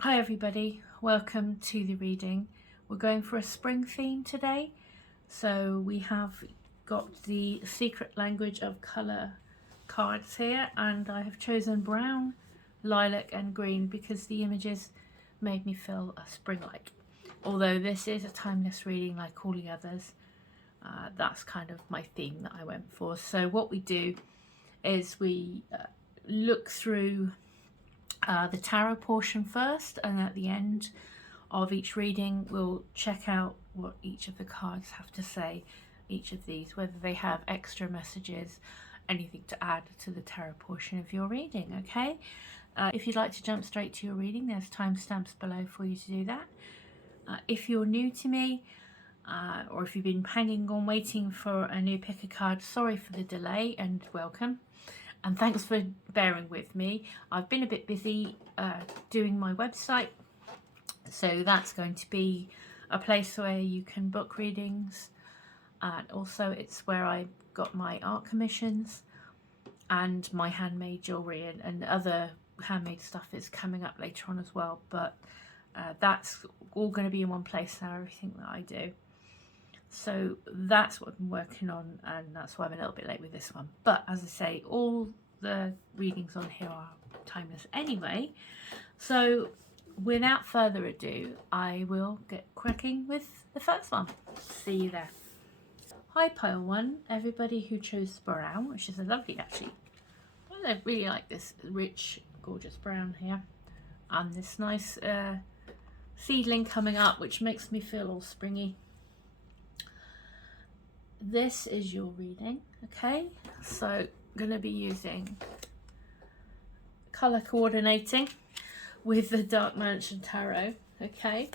Hi everybody, welcome to the reading. We're going for a spring theme today. So we have got the secret language of colour cards here, and I have chosen brown, lilac and green because the images made me feel spring-like. Although this is a timeless reading like all the others, that's kind of my theme that I went for. So what we do is we look through the tarot portion first, and at the end of each reading we'll check out what each of the cards have to say, each of these, whether they have extra messages, anything to add to the tarot portion of your reading. Okay, if you'd like to jump straight to your reading, there's timestamps below for you to do that. If you're new to me, or if you've been hanging on waiting for a new pick a card, sorry for the delay and welcome. And thanks for bearing with me. I've been a bit busy doing my website, so that's going to be a place where you can book readings, and also it's where I got my art commissions and my handmade jewellery and other handmade stuff is coming up later on as well, but that's all going to be in one place now, everything that I do. So that's what I've been working on, and that's why I'm a little bit late with this one. But as I say, all the readings on here are timeless anyway. So without further ado, I will get cracking with the first one. See you there. Hi pile one, everybody who chose brown, which is a lovely actually. I really like this rich, gorgeous brown here. And this nice seedling coming up, which makes me feel all springy. This is your reading, okay? So I'm going to be using colour coordinating with the Dark Mansion Tarot, okay?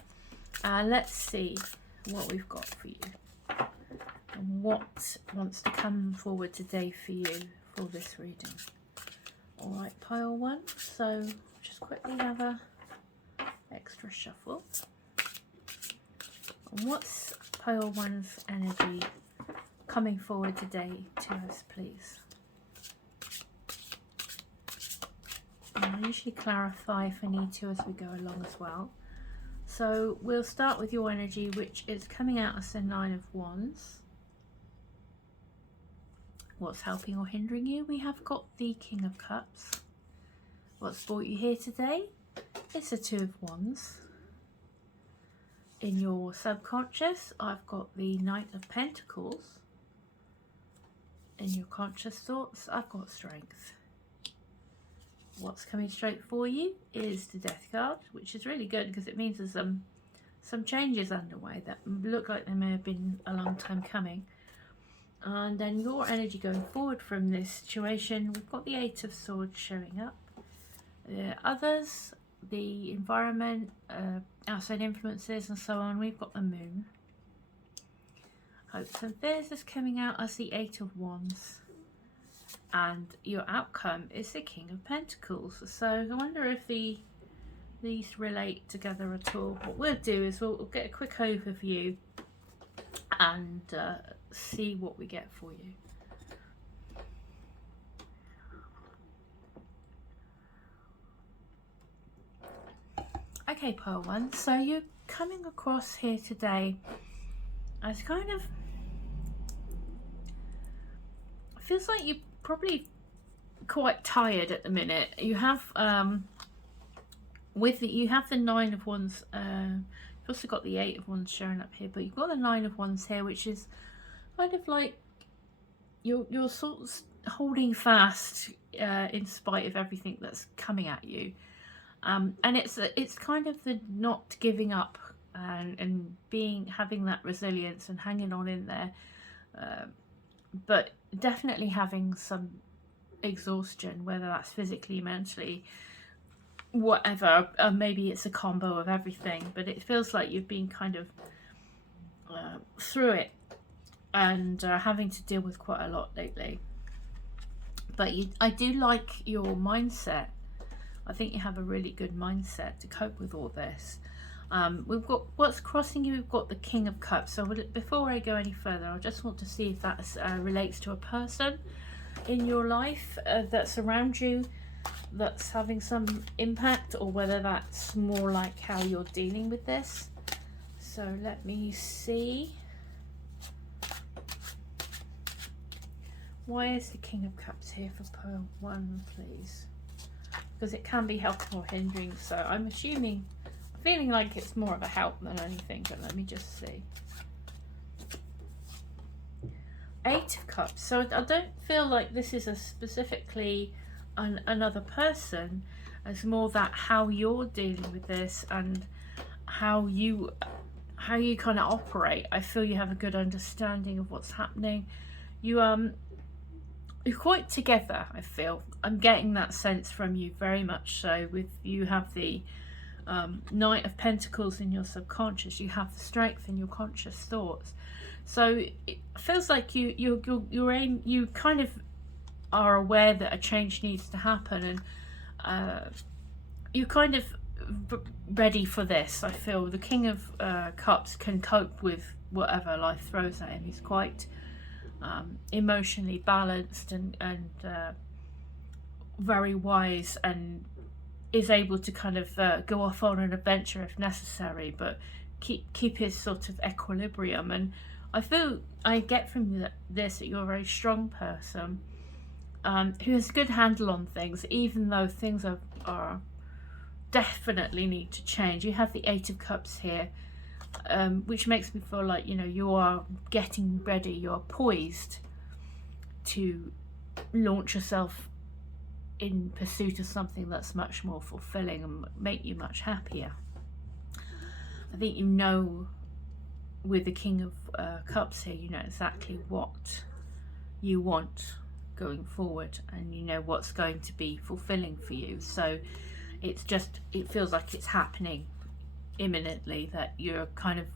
Let's see what we've got for you and what wants to come forward today for you for this reading. Alright, pile one, so just quickly have a extra shuffle. And what's pile one's energy coming forward today to us, please? And I'll usually clarify if I need to as we go along as well. So we'll start with your energy, which is coming out as the Nine of Wands. What's helping or hindering you? We have got the King of Cups. What's brought you here today? It's the Two of Wands. In your subconscious, I've got the Knight of Pentacles. In your conscious thoughts, I've got strength. What's coming straight for you is the Death card, which is really good because it means there's some changes underway that look like they may have been a long time coming. And then your energy going forward from this situation, we've got the Eight of Swords showing up. Others, the environment, outside influences and so on, we've got the Moon. Hopes and fears is coming out as the Eight of Wands, and your outcome is the King of Pentacles. So I wonder if these relate together at all. What we'll do is we'll get a quick overview and see what we get for you. Okay, pile one, so you're coming across here today as kind of, feels like you're probably quite tired at the minute. You have you have the Nine of Wands. You've also got the Eight of Wands showing up here, but you've got the Nine of Wands here, which is kind of like you're sort of holding fast in spite of everything that's coming at you. And it's kind of the not giving up and having that resilience and hanging on in there, but definitely having some exhaustion, whether that's physically, mentally, whatever. Maybe it's a combo of everything, but it feels like you've been kind of through it and having to deal with quite a lot lately. But I do like your mindset. I think you have a really good mindset to cope with all this. We've got what's crossing you. We've got the King of Cups. So before I go any further, I just want to see if that relates to a person in your life that's around you. that's having some impact, or whether that's more like how you're dealing with this. So let me see. Why is the King of Cups here for Pearl 1, please? Because it can be helpful or hindering, so I'm feeling like it's more of a help than anything, but let me just see. Eight of Cups. So I don't feel like this is a specifically another person. It's more that how you're dealing with this and how you kind of operate. I feel you have a good understanding of what's happening. You're quite together, I feel. I'm getting that sense from you, very much so. With you have the Knight of Pentacles in your subconscious, you have the strength in your conscious thoughts. So it feels like you kind of are aware that a change needs to happen, and you're kind of ready for this. I feel the King of Cups can cope with whatever life throws at him. He's quite emotionally balanced and very wise, and is able to kind of go off on an adventure if necessary, but keep his sort of equilibrium. And I get from this that you're a very strong person who has a good handle on things, even though things are definitely need to change. You have the Eight of Cups here, which makes me feel like, you know, you are getting ready, you're poised to launch yourself in pursuit of something that's much more fulfilling and make you much happier. I think you know, with the King of Cups here, you know exactly what you want going forward, and you know what's going to be fulfilling for you. So it feels like it's happening imminently, that you're kind of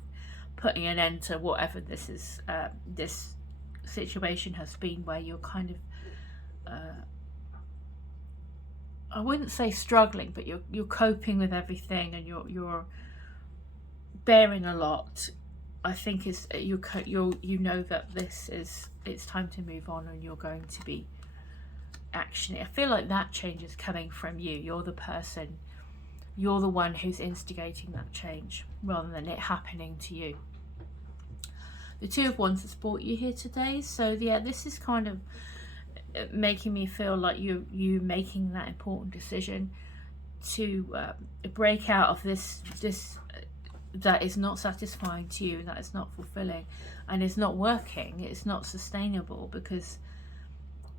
putting an end to whatever this is, this situation has been, where you're kind of I wouldn't say struggling, but you're coping with everything, and you're bearing a lot. I think is you know that it's time to move on, and you're going to be actioning. I feel like that change is coming from you. You're the person, you're the one who's instigating that change rather than it happening to you. The Two of Wands support you here today. So yeah, this is kind of making me feel like you making that important decision to break out of this that is not satisfying to you, that is not fulfilling, and is not working. It's not sustainable, because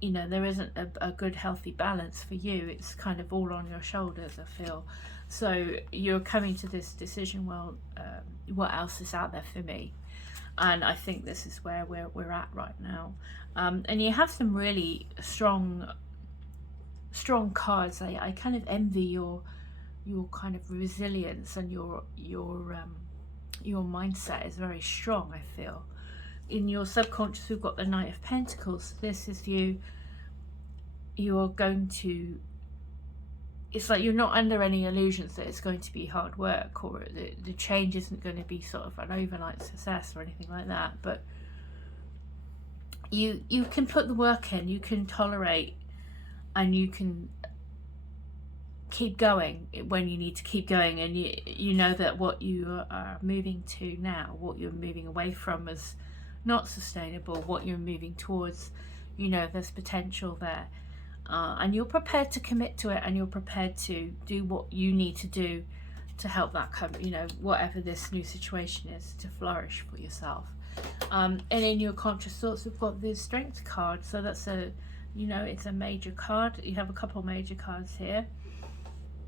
you know there isn't a good healthy balance for you. It's kind of all on your shoulders, I feel. So you're coming to this decision, well, what else is out there for me? And I think this is where we're at right now. And you have some really strong cards. I kind of envy your kind of resilience, and your mindset is very strong, I feel. In your subconscious, we've got the Knight of Pentacles. This is you're going to, it's like you're not under any illusions that it's going to be hard work, or the change isn't going to be sort of an overnight success or anything like that. But you can put the work in, you can tolerate, and you can keep going when you need to keep going. And you know that what you are moving to now, what you're moving away from, is not sustainable. What you're moving towards, you know, there's potential there. And you're prepared to commit to it, and you're prepared to do what you need to do to help that come, you know, whatever this new situation is, to flourish for yourself. And in your conscious thoughts, we've got the Strength card. So that's you know, it's a major card. You have a couple major cards here.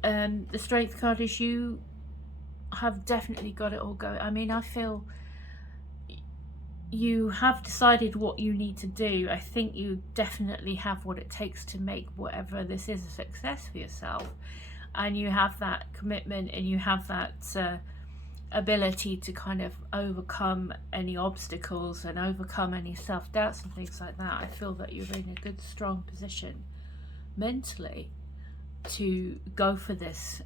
The Strength card is you have definitely got it all going. I mean, I feel you have decided what you need to do. I think you definitely have what it takes to make whatever this is a success for yourself. And you have that commitment, and you have that ability to kind of overcome any obstacles and overcome any self-doubts and things like that. I feel that you're in a good, strong position mentally to go for this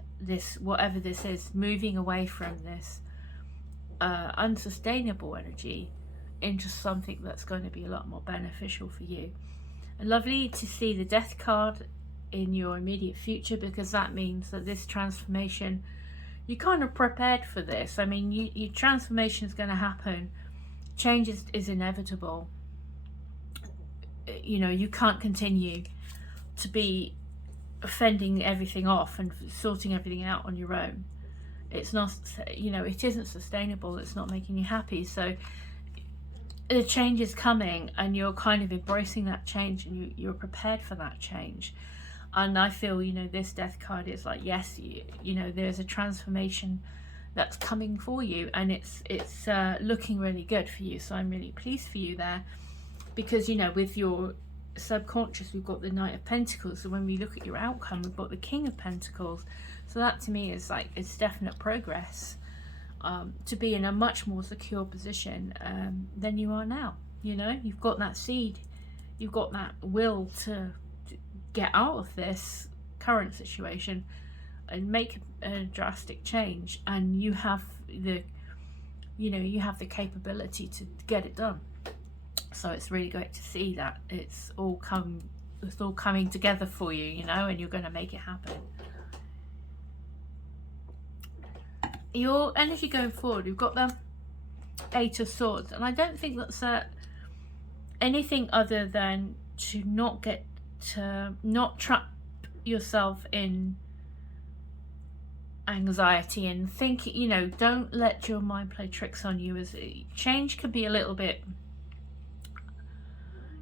whatever this is, moving away from this unsustainable energy into something that's going to be a lot more beneficial for you. And lovely to see the Death card in your immediate future, because that means that this transformation, you kind of prepared for this. I mean, your transformation is going to happen. Change is inevitable. You know, you can't continue to be fending everything off and sorting everything out on your own. It's not, you know, it isn't sustainable. It's not making you happy. So the change is coming, and you're kind of embracing that change, and you're prepared for that change. And I feel, you know, this death card is like, yes, you know, there's a transformation that's coming for you, and it's looking really good for you. So I'm really pleased for you there, because, you know, with your subconscious, we've got the Knight of Pentacles. So when we look at your outcome, we've got the King of Pentacles. So that to me is like, it's definite progress, to be in a much more secure position than you are now. You know, you've got that seed, you've got that will to get out of this current situation and make a drastic change, and you have the, you know, you have the capability to get it done. So it's really great to see that it's all coming together for you, you know, and you're going to make it happen. Your energy going forward, we've got the Eight of Swords, and I don't think that's anything other than to not trap yourself in anxiety and think, you know, don't let your mind play tricks on you. As change can be a little bit,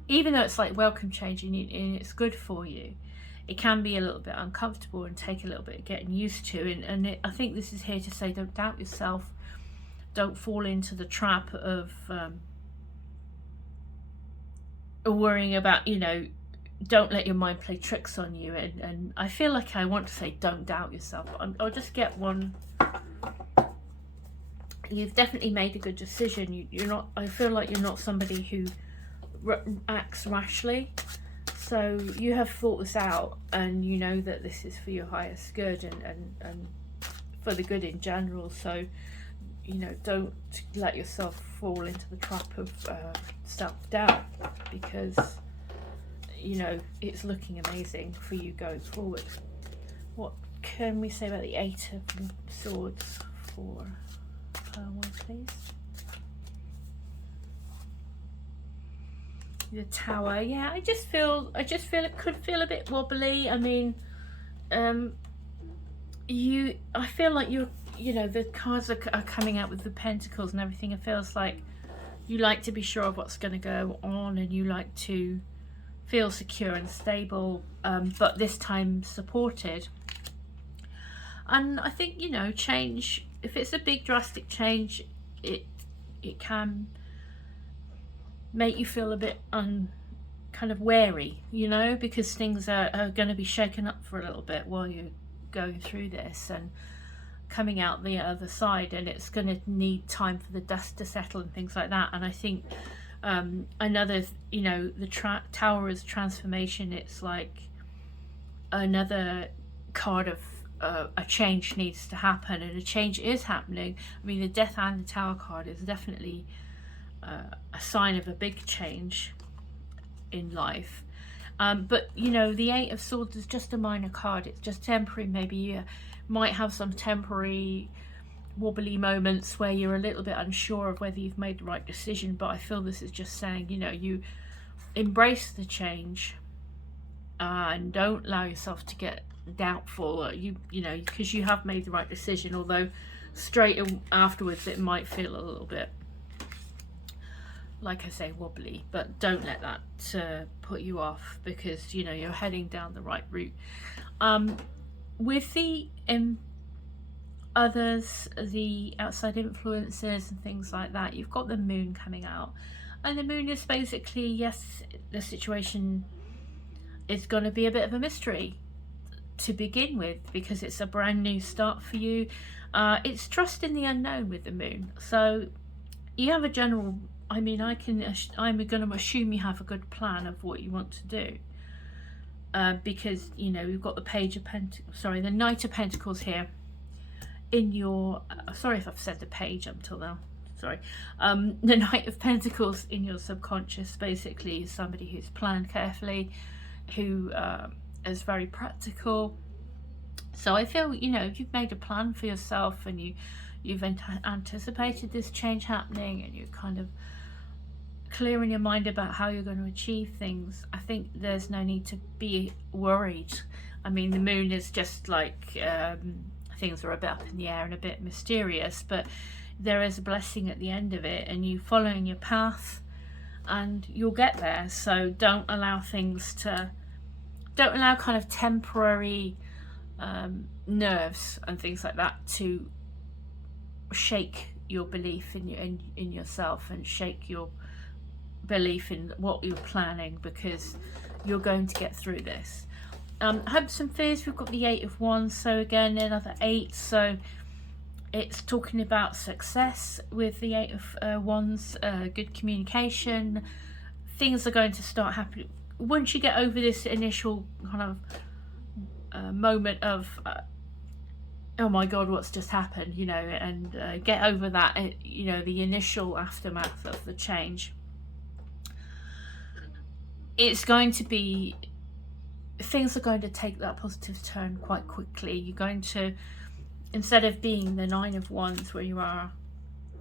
even though it's like welcome change and it's good for you, it can be a little bit uncomfortable and take a little bit of getting used to. And I think this is here to say, don't doubt yourself. Don't fall into the trap of worrying about, you know, don't let your mind play tricks on you. And I feel like I want to say, don't doubt yourself. I'll just get one. You've definitely made a good decision. You're not, I feel like you're not somebody who acts rashly. So you have thought this out, and you know that this is for your highest good and for the good in general. So, you know, don't let yourself fall into the trap of self-doubt, because, you know, it's looking amazing for you going forward. What can we say about the Eight of Swords for one, please? The Tower. Yeah, I just feel it could feel a bit wobbly. I mean, I feel like you know, the cards are coming out with the Pentacles and everything. It feels like you like to be sure of what's going to go on, and you like to feel secure and stable, but this time supported. And I think, you know, change, if it's a big drastic change, it can make you feel a bit kind of wary, you know, because things are going to be shaken up for a little bit while you're going through this and coming out the other side, and it's going to need time for the dust to settle and things like that. And I think another, you know, the Tower is transformation. It's like another card of a change needs to happen, and a change is happening. I mean, the Death and the Tower card is definitely a sign of a big change in life. But, you know, the Eight of Swords is just a minor card. It's just temporary. Maybe you might have some temporary wobbly moments where you're a little bit unsure of whether you've made the right decision, but I feel this is just saying, you know, you embrace the change and don't allow yourself to get doubtful, you know, because you have made the right decision, although straight afterwards it might feel a little bit, like I say, wobbly. But don't let that put you off, because, you know, you're heading down the right route. With the others, the outside influences and things like that, you've got the Moon coming out, and the Moon is basically, yes, the situation is going to be a bit of a mystery to begin with, because it's a brand new start for you. It's trust in the unknown with the Moon. So you have a general, I mean, I'm going to assume you have a good plan of what you want to do, because, you know, we've got the Page of Pentacles, sorry, the Knight of Pentacles here in your, sorry if I've said the page until now, sorry, the Knight of Pentacles in your subconscious basically is somebody who's planned carefully, who as very practical. So I feel, you know, if you've made a plan for yourself and you've anticipated this change happening, and you're kind of clear in your mind about how you're going to achieve things, I think there's no need to be worried. I mean, the moon is just like, things are a bit up in the air and a bit mysterious, but there is a blessing at the end of it, and you following your path and you'll get there. So don't allow kind of temporary nerves and things like that to shake your belief in yourself, and shake your belief in what you're planning, because you're going to get through this. Hopes and fears, we've got the 8 of Wands, so again another 8, so it's talking about success with the 8 of Wands, good communication. Things are going to start happening once you get over this initial kind of moment of oh my god, what's just happened, you know, and get over that, you know, the initial aftermath of the change. It's going to be, things are going to take that positive turn quite quickly. You're going to, instead of being the 9 of Wands where you are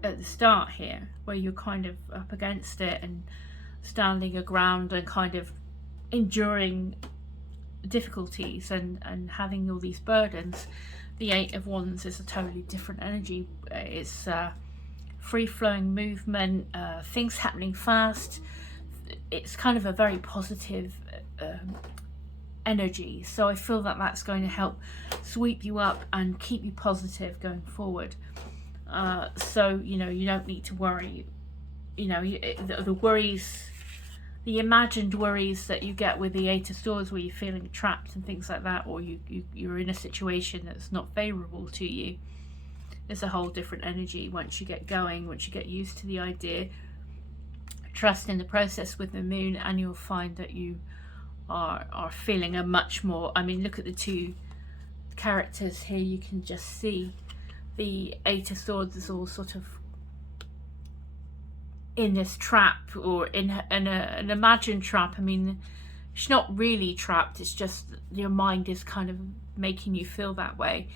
at the start here, where you're kind of up against it and standing your ground and kind of enduring difficulties and having all these burdens, the 8 of Wands is a totally different energy. It's free-flowing movement, things happening fast. It's kind of a very positive energy, so I feel that that's going to help sweep you up and keep you positive going forward. So, you know, you don't need to worry. You know, the worries, the imagined worries that you get with the 8 of Swords, where you're feeling trapped and things like that, or you're in a situation that's not favourable to you, there's a whole different energy once you get going, once you get used to the idea. Trust in the process with the moon, and you'll find that you are feeling a much more, I mean, look at the two characters here, you can just see the 8 of Swords is all sort of in this trap, or in an imagined trap. I mean, she's not really trapped, it's just your mind is kind of making you feel that way.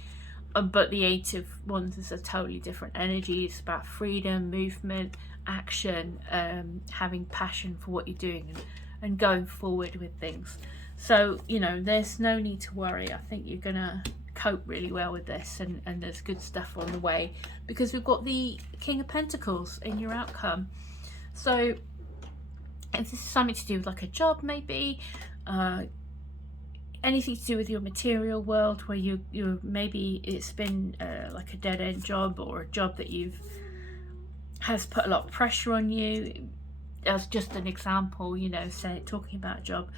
But the 8 of Wands is a totally different energy. It's about freedom, movement, action, having passion for what you're doing, and going forward with things. So, you know, there's no need to worry. I think you're gonna cope really well with this, and there's good stuff on the way, because we've got the King of Pentacles in your outcome. So if this is something to do with like a job, maybe anything to do with your material world, where you maybe it's been like a dead-end job, or a job that has put a lot of pressure on you, as just an example, you know, say talking about a job,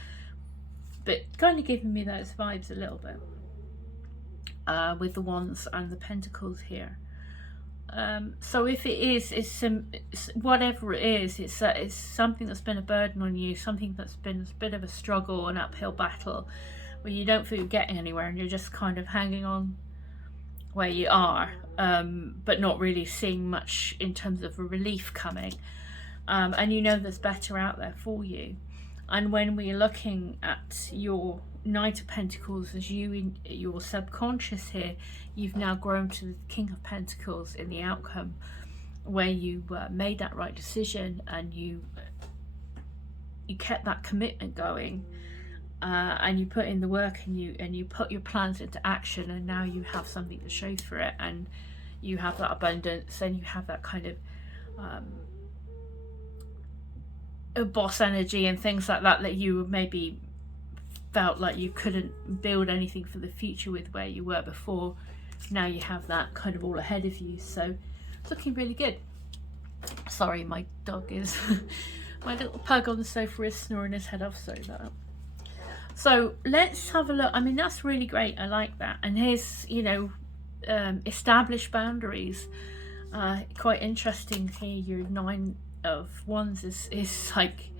but kind of giving me those vibes a little bit with the Wands and the Pentacles here. So if it is, it's whatever it is, it's something that's been a burden on you, something that's been a bit of a struggle, an uphill battle, where you don't feel you're getting anywhere, and you're just kind of hanging on where you are, but not really seeing much in terms of a relief coming. And you know there's better out there for you. And when we're looking at your Knight of Pentacles as you in your subconscious here, you've now grown to the King of Pentacles in the outcome, where you made that right decision, and you kept that commitment going, and you put in the work, and you put your plans into action, and now you have something to show for it, and you have that abundance, and you have that kind of a boss energy and things like that, that you maybe felt like you couldn't build anything for the future with where you were before. Now you have that kind of all ahead of you, so it's looking really good. Sorry, my dog is my little pug on the sofa is snoring his head off, sorry about that. So let's have a look. I mean, that's really great, I like that. And here's, you know, established boundaries. Quite interesting here, your 9 of Wands is like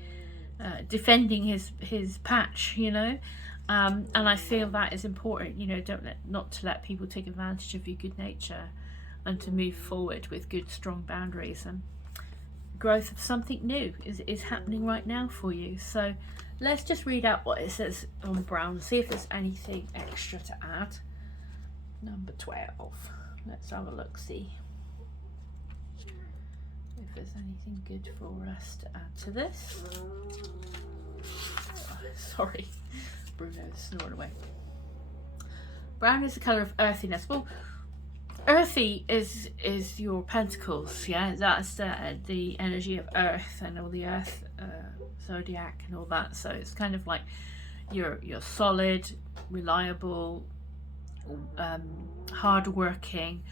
defending his patch, you know, and I feel that is important, you know, not to let people take advantage of your good nature, and to move forward with good strong boundaries. And growth of something new is happening right now for you, so let's just read out what it says on brown, see if there's anything extra to add. Number 12. Let's have a look, see if there's anything good for us to add to this. Oh, sorry, Bruno's snoring away. Brown is the colour of earthiness. Well, earthy is your pentacles, yeah. That's the energy of earth and all the earth zodiac and all that. So it's kind of like you're solid, reliable, hard-working,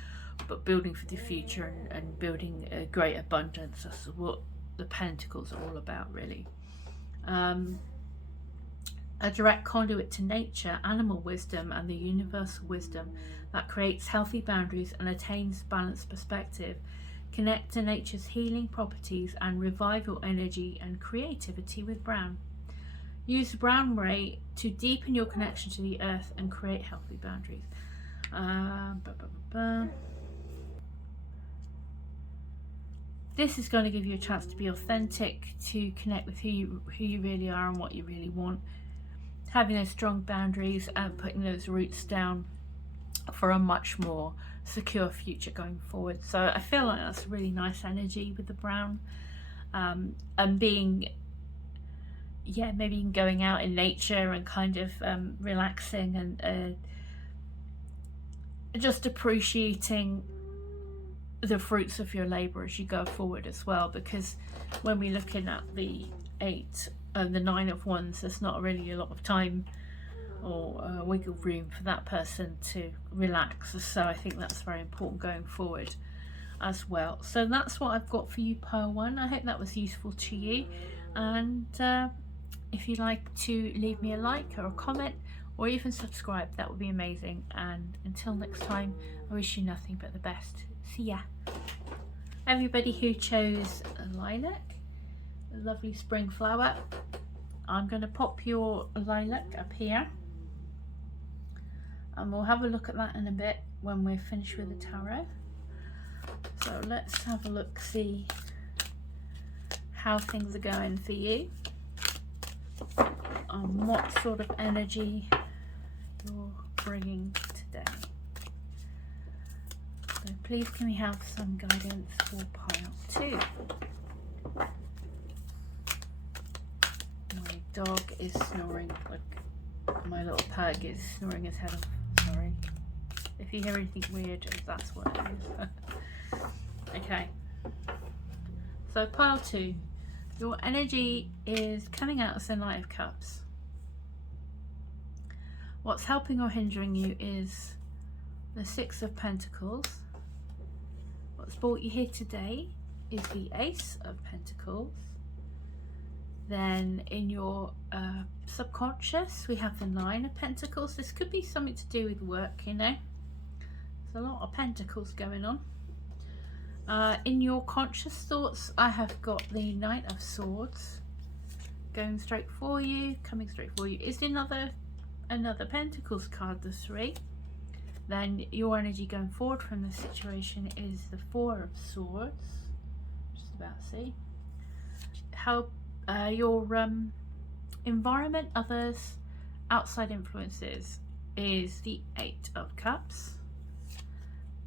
but building for the future and building a great abundance. That's what the pentacles are all about, really. A direct conduit to nature, animal wisdom, and the universal wisdom that creates healthy boundaries and attains balanced perspective. Connect to nature's healing properties and revive your energy and creativity with brown. Use the brown ray to deepen your connection to the earth and create healthy boundaries. This is going to give you a chance to be authentic, to connect with who you really are and what you really want. Having those strong boundaries and putting those roots down for a much more secure future going forward. So I feel like that's a really nice energy with the brown, and being, yeah, maybe going out in nature and kind of relaxing and just appreciating the fruits of your labor as you go forward as well, because when we're looking at the 8 and the 9 of Wands, there's not really a lot of time or wiggle room for that person to relax. So I think that's very important going forward as well. So that's what I've got for you, Pile 1. I hope that was useful to you, and if you'd like to leave me a like or a comment or even subscribe, that would be amazing. And until next time, I wish you nothing but the best. See ya. Everybody who chose a lilac, a lovely spring flower, I'm going to pop your lilac up here, and we'll have a look at that in a bit when we're finished with the tarot. So let's have a look, see how things are going for you and what sort of energy you're bringing today. So please can we have some guidance for Pile 2. My dog is snoring, like my little pug is snoring his head off. Sorry. If you hear anything weird, that's what it is. Okay. So Pile 2, your energy is coming out as the Knight of Cups. What's helping or hindering you is the 6 of Pentacles. What's brought you here today is the Ace of Pentacles. Then in your subconscious, we have the 9 of Pentacles. This could be something to do with work, you know. There's a lot of pentacles going on. In your conscious thoughts, I have got the Knight of Swords going straight for you, coming straight for you. Is another Pentacles card, the 3. Then your energy going forward from the situation is the 4 of Swords. Just about to see how your environment, others, outside influences is the 8 of Cups.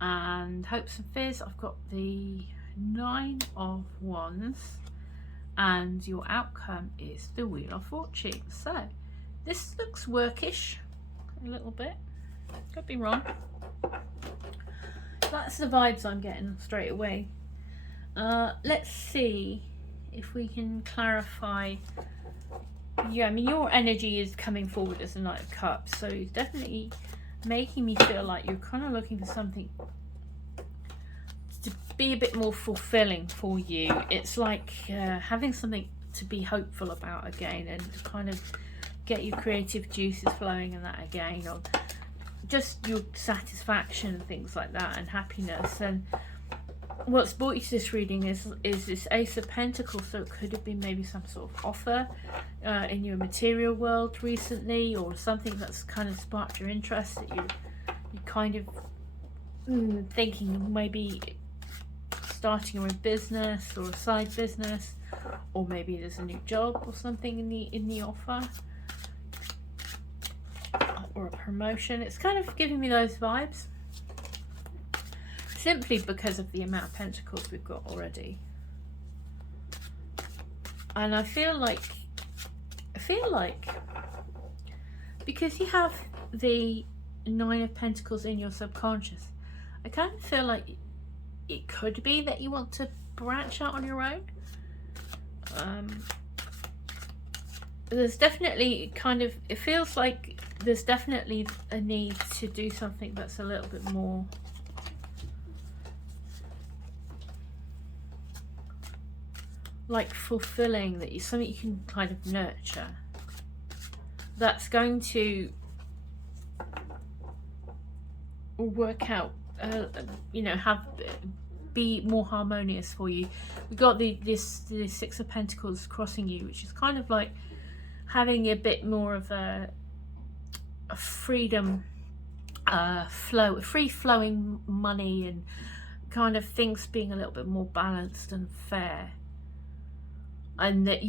And hopes and fears, I've got the 9 of Wands, and your outcome is the Wheel of Fortune. So this looks workish a little bit, could be wrong. That's the vibes I'm getting straight away. Let's see if we can clarify. Yeah, I mean, your energy is coming forward as the Knight of Cups, so it's definitely making me feel like you're kind of looking for something to be a bit more fulfilling for you. It's like having something to be hopeful about again, and to kind of get your creative juices flowing and that again, or just your satisfaction and things like that, and happiness. And what's brought you to this reading is this Ace of Pentacles, so it could have been maybe some sort of offer in your material world recently, or something that's kind of sparked your interest, that you kind of thinking maybe starting your own business or a side business, or maybe there's a new job or something in the offer, or a promotion. It's kind of giving me those vibes, simply because of the amount of pentacles we've got already. And I feel like because you have the Nine of Pentacles in your subconscious, I kind of feel like it could be that you want to branch out on your own. There's definitely it feels like there's definitely a need to do something that's a little bit more like fulfilling, that something you can kind of nurture, that's going to work out, you know, be more harmonious for you. We've got this Six of Pentacles crossing you, which is kind of like having a bit more of a freedom, free flowing money, and kind of things being a little bit more balanced and fair, and that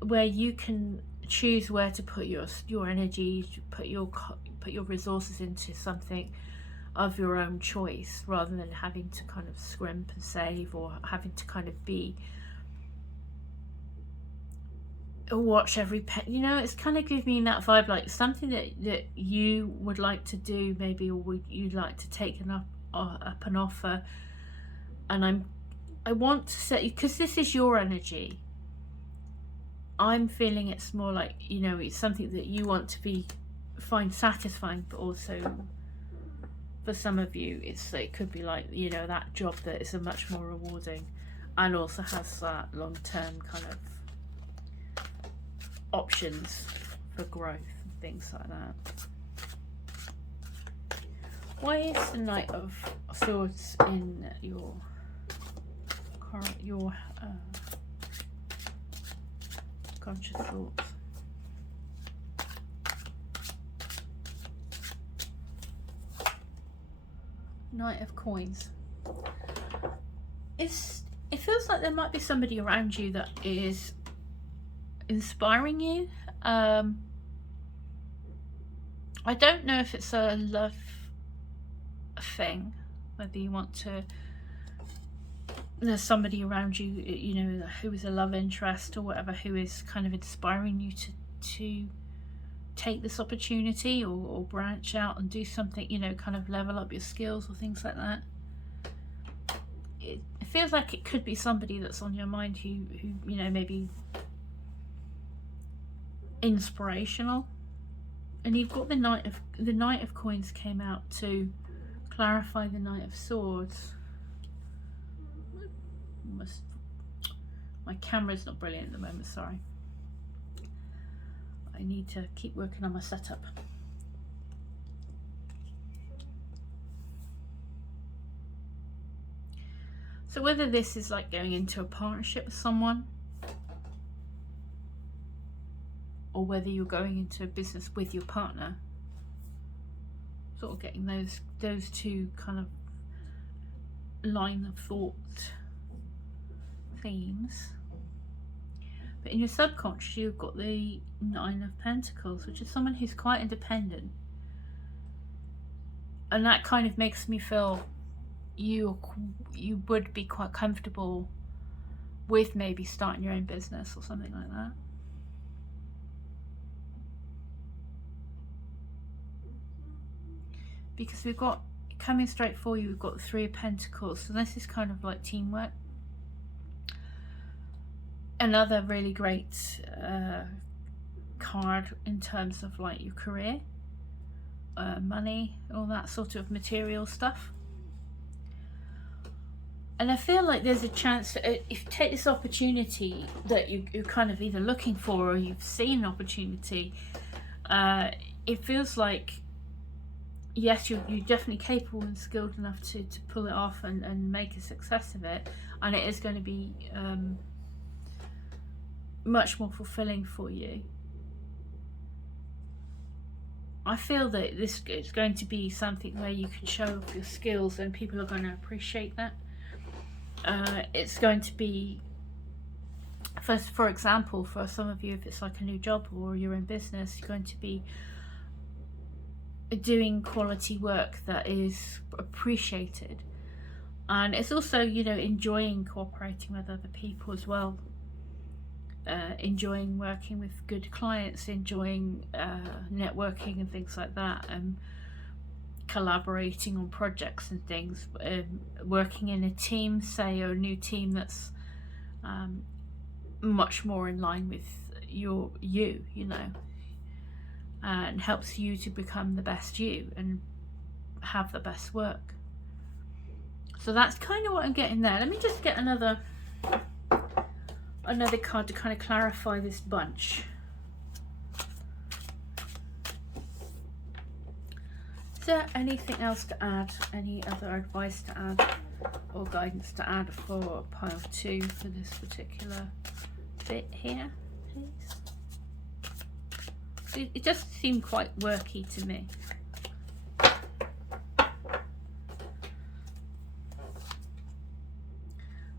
where you can choose where to put your energy, put your resources into something of your own choice, rather than having to kind of scrimp and save, or having to kind of watch every pet. You know, it's kind of giving me that vibe, like something that you would like to do, maybe, or you'd like to take up an offer. And I want to say, because this is your energy, I'm feeling it's more like, you know, it's something that you want to find satisfying, but also for some of you it could be like, you know, that job that is a much more rewarding and also has that long-term kind of options for growth and things like that. Why is the Knight of Swords in your conscious thoughts? Knight of Coins. It feels like there might be somebody around you that is inspiring you. I don't know if it's a love thing, whether you want to, there's somebody around you, you know, who is a love interest or whatever, who is kind of inspiring you to take this opportunity, or branch out and do something, you know, kind of level up your skills or things like that. It feels like it could be somebody that's on your mind who you know, maybe inspirational. And you've got the Knight of Coins came out to clarify the Knight of Swords. My camera's not brilliant at the moment, sorry. I need to keep working on my setup. So whether this is like going into a partnership with someone, or whether you're going into a business with your partner, sort of getting those two kind of line of thought themes. But in your subconscious, you've got the Nine of Pentacles, which is someone who's quite independent. And that kind of makes me feel you would be quite comfortable with maybe starting your own business or something like that. Because we've got, coming straight for you, we've got the Three of Pentacles. So this is kind of like teamwork. Another really great card in terms of like your career, money, all that sort of material stuff. And I feel like there's a chance that if you take this opportunity that you're kind of either looking for, or you've seen an opportunity, it feels like, yes, you're definitely capable and skilled enough to pull it off and make a success of it. And it is going to be much more fulfilling for you. I feel that this is going to be something where you can show off your skills and people are going to appreciate that. it's going to be, for example, for some of you, if it's like a new job or your own business, you're going to be doing quality work that is appreciated. And it's also, you know, enjoying cooperating with other people as well, enjoying working with good clients, enjoying networking and things like that, and collaborating on projects and things, working in a team, say, or a new team that's much more in line with you know, and helps you to become the best you and have the best work. So that's kind of what I'm getting there. Let me just get another card to kind of clarify this bunch. Is there anything else to add? Any other advice to add or guidance to add for pile 2 for this particular bit here, please? It just seemed quite worky to me.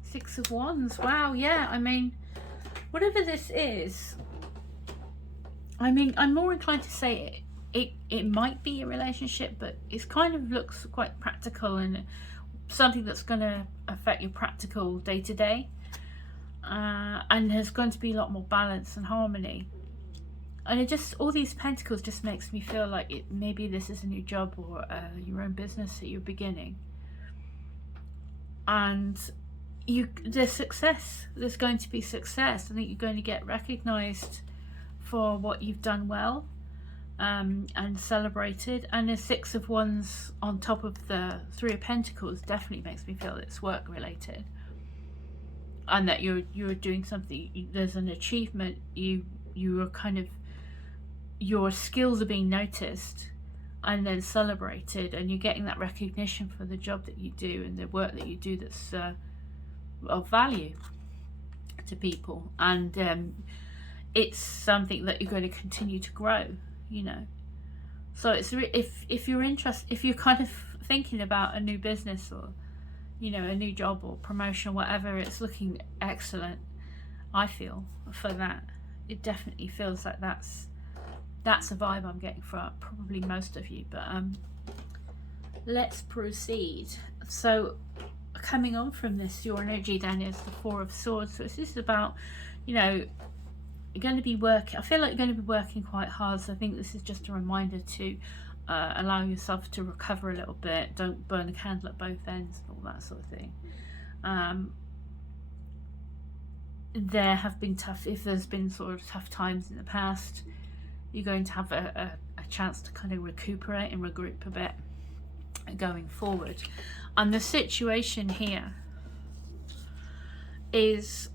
Six of Wands. Wow, yeah, I mean, whatever this is, I mean, I'm more inclined to say it might be a relationship, but it kind of looks quite practical and something that's going to affect your practical day-to-day, and there's going to be a lot more balance and harmony. And it just, all these pentacles just makes me feel like maybe this is a new job or your own business that you're beginning, and there's success. There's going to be success. I think you're going to get recognized for what you've done well, and celebrated. And the Six of Wands on top of the Three of Pentacles definitely makes me feel it's work related, and that you're doing something. There's an achievement. You are kind of, your skills are being noticed and then celebrated, and you're getting that recognition for the job that you do and the work that you do that's of value to people. And it's something that you're going to continue to grow, you know. So it's if you're interested, if you're kind of thinking about a new business or, you know, a new job or promotion or whatever, it's looking excellent, I feel, for that. It definitely feels like that's a vibe I'm getting from probably most of you. But let's proceed. So coming on from this, your energy then is the Four of Swords. So this is about, you know, you're going to be working, I feel like you're going to be working quite hard. So I think this is just a reminder to allow yourself to recover a little bit. Don't burn a candle at both ends and all that sort of thing. There have been if there's been sort of tough times in the past, you're going to have a chance to kind of recuperate and regroup a bit going forward. And the situation here is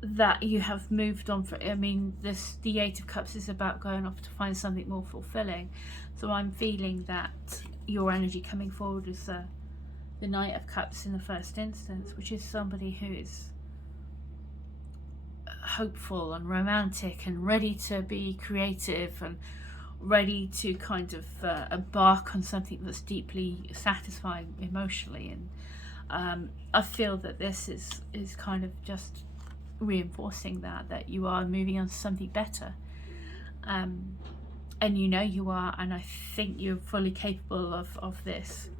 that you have moved on I mean, the Eight of Cups is about going off to find something more fulfilling. So I'm feeling that your energy coming forward is the Knight of Cups in the first instance, which is somebody who is hopeful and romantic and ready to be creative and ready to kind of embark on something that's deeply satisfying emotionally. And I feel that this is kind of just reinforcing that you are moving on to something better, and you know you are, and I think you're fully capable of this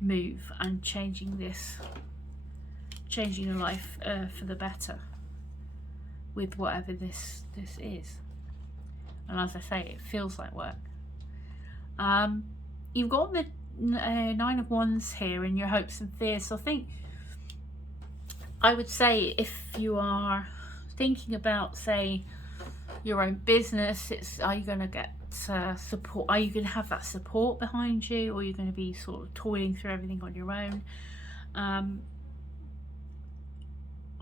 move and changing your life for the better with whatever this is. And as I say, it feels like work. You've got the Nine of Wands here in your hopes and fears. So I would say if you are thinking about, say, your own business, are you going to get support? Are you going to have that support behind you, or are you going to be sort of toiling through everything on your own?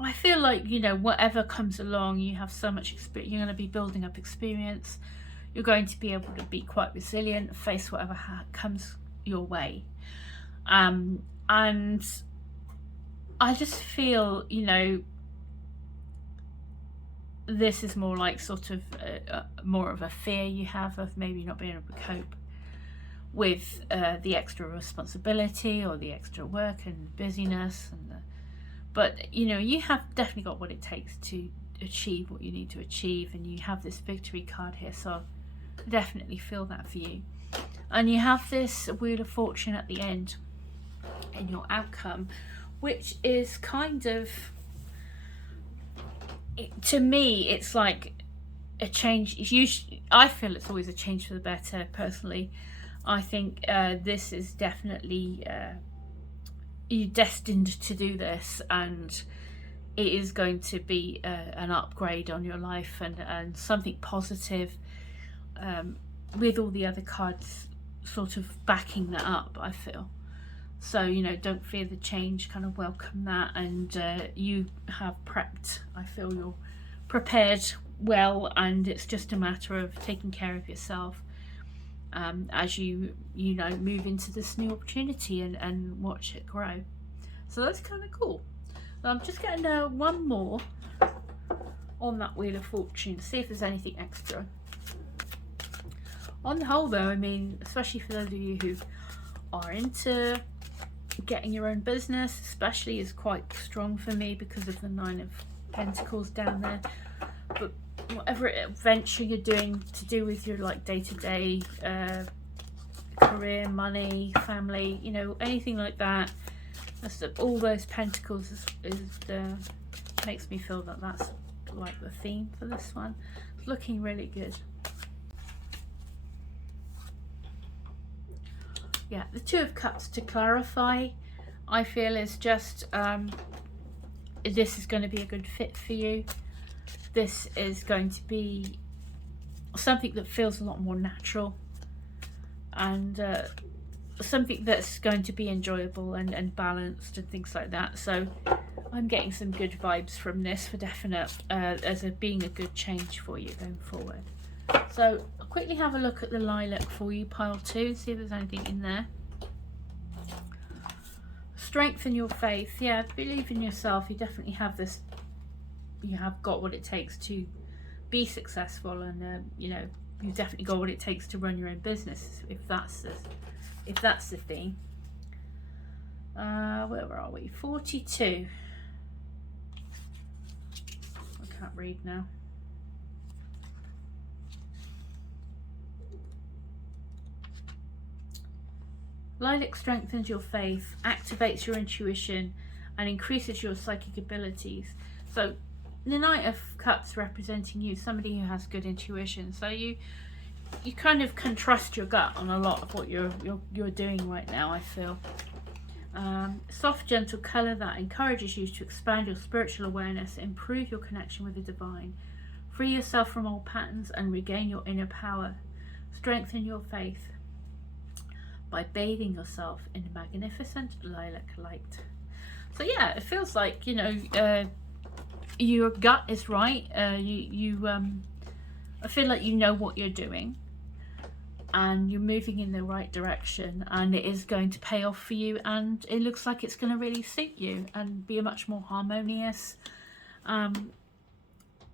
I feel like, you know, whatever comes along, you have so much experience. You're going to be building up experience. You're going to be able to be quite resilient, face whatever comes your way. And I just feel, you know, this is more like sort of more of a fear you have of maybe not being able to cope with the extra responsibility or the extra work and busyness, and but you know, you have definitely got what it takes to achieve what you need to achieve, and you have this victory card here, so I definitely feel that for you. And you have this Wheel of Fortune at the end in your outcome, which is kind of, to me, it's like a change. I feel it's always a change for the better, personally. I think this is definitely you're destined to do this, and it is going to be an upgrade on your life, and something positive, with all the other cards sort of backing that up, I feel. So, you know, don't fear the change, kind of welcome that, and you have prepped. I feel you're prepared well, and it's just a matter of taking care of yourself as you know, move into this new opportunity and watch it grow. So that's kind of cool. So I'm just getting one more on that Wheel of Fortune, see if there's anything extra. On the whole though, I mean, especially for those of you who are into getting your own business, especially, is quite strong for me because of the 9 of Pentacles down there. But whatever venture you're doing to do with your like day-to-day career, money, family, you know, anything like that, all those pentacles is makes me feel that that's like the theme for this one. It's looking really good. Yeah, the 2 of Cups, to clarify, I feel is just this is going to be a good fit for you. This is going to be something that feels a lot more natural, and something that's going to be enjoyable and balanced and things like that. So I'm getting some good vibes from this for definite, as being a good change for you going forward. So I'll quickly have a look at the lilac for you, pile 2, see if there's anything in there. Strengthen your faith. Yeah, believe in yourself. You definitely have this, you have got what it takes to be successful, and you know, you've definitely got what it takes to run your own business, if that's the thing. Where are we? 42. I can't read now. Lilac strengthens your faith, activates your intuition, and increases your psychic abilities. So the Knight of Cups representing you, somebody who has good intuition. So you kind of can trust your gut on a lot of what you're doing right now, I feel. Soft, gentle colour that encourages you to expand your spiritual awareness, improve your connection with the divine, free yourself from old patterns, and regain your inner power. Strengthen your faith by bathing yourself in magnificent lilac light. So yeah, it feels like, you know, your gut is right. I feel like you know what you're doing, and you're moving in the right direction, and it is going to pay off for you, and it looks like it's going to really suit you and be much more harmonious and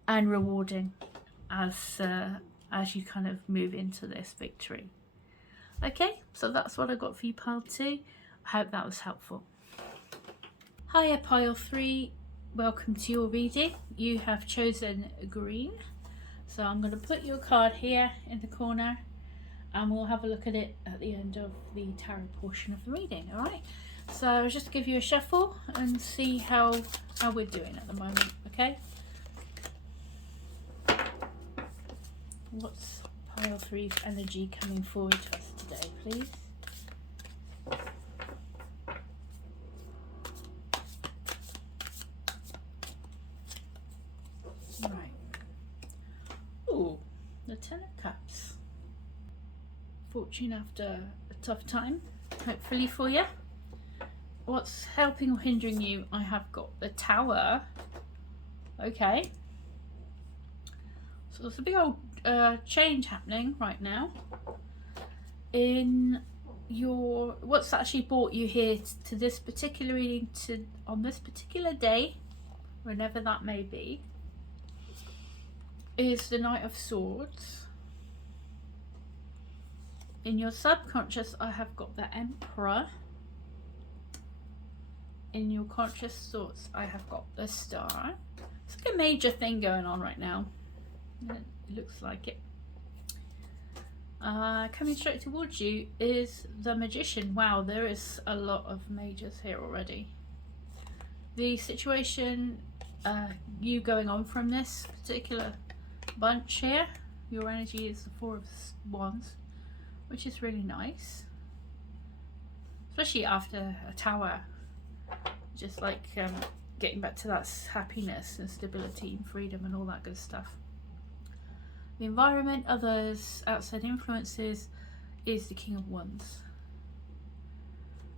rewarding as you kind of move into this victory. Okay, so that's what I got for you, pile 2. I hope that was helpful. Hiya, pile 3. Welcome to your reading. You have chosen green. So I'm going to put your card here in the corner, and we'll have a look at it at the end of the tarot portion of the reading, alright? So just give you a shuffle and see how we're doing at the moment, okay? What's pile 3's energy coming forward to us today, please? Right. Ooh, the 10 of Cups. Fortune after a tough time, hopefully for you. What's helping or hindering you? I have got the Tower. Okay. So there's a big old change happening right now in your, what's actually brought you here to this particular reading, on this particular day, whenever that may be, is the Knight of Swords. In your subconscious, I have got the Emperor. In your conscious thoughts, I have got the Star. It's like a major thing going on right now. It looks like it. Coming straight towards you is the Magician. Wow, there is a lot of majors here already. The situation, you going on from this particular bunch here, your energy is the Four of Wands, which is really nice. Especially after a Tower. Just like getting back to that happiness and stability and freedom and all that good stuff. The environment, others, outside influences is the King of Wands.